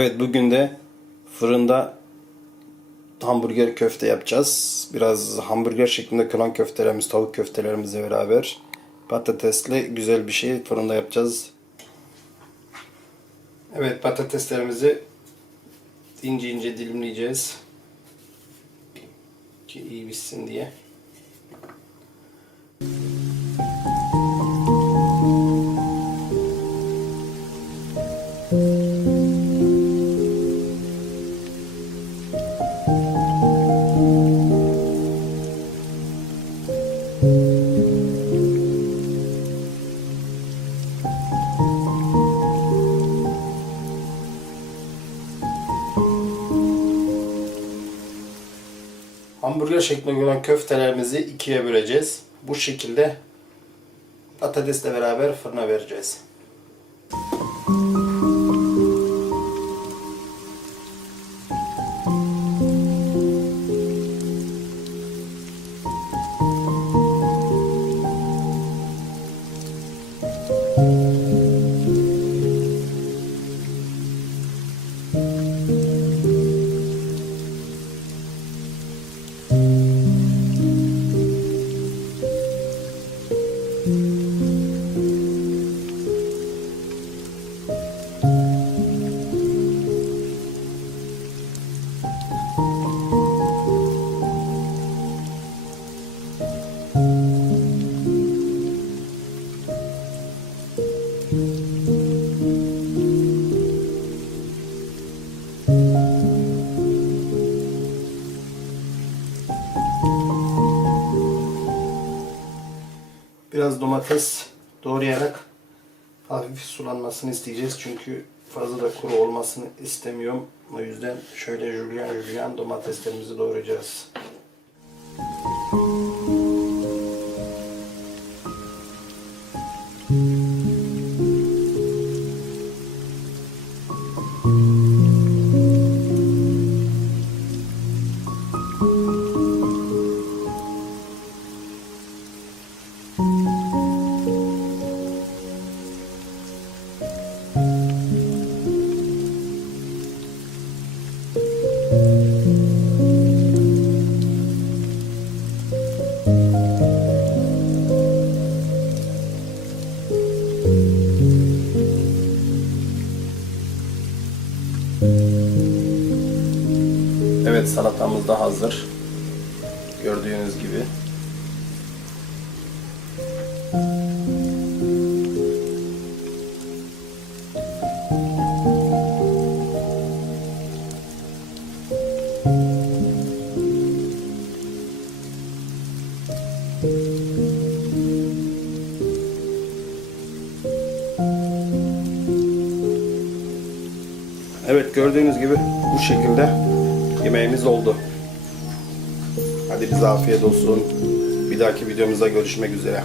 Evet bugün de fırında hamburger köfte yapacağız. Biraz hamburger şeklinde kalan köftelerimiz, tavuk köftelerimizle beraber patatesli güzel bir şey fırında yapacağız. Evet patateslerimizi ince ince dilimleyeceğiz. Ki iyi pişsin diye. Hamburger şeklinde olan köftelerimizi ikiye böleceğiz. Bu şekilde patatesle beraber fırına vereceğiz. Biraz domates doğrayarak hafif sulanmasını isteyeceğiz. Çünkü fazla da kuru olmasını istemiyorum. O yüzden şöyle jülyen jülyen domateslerimizi doğrayacağız. Evet salatamız da hazır. Gördüğünüz gibi. Evet gördüğünüz gibi bu şekilde Yemeğimiz oldu. Hadi bize afiyet olsun. Bir dahaki videomuzda görüşmek üzere.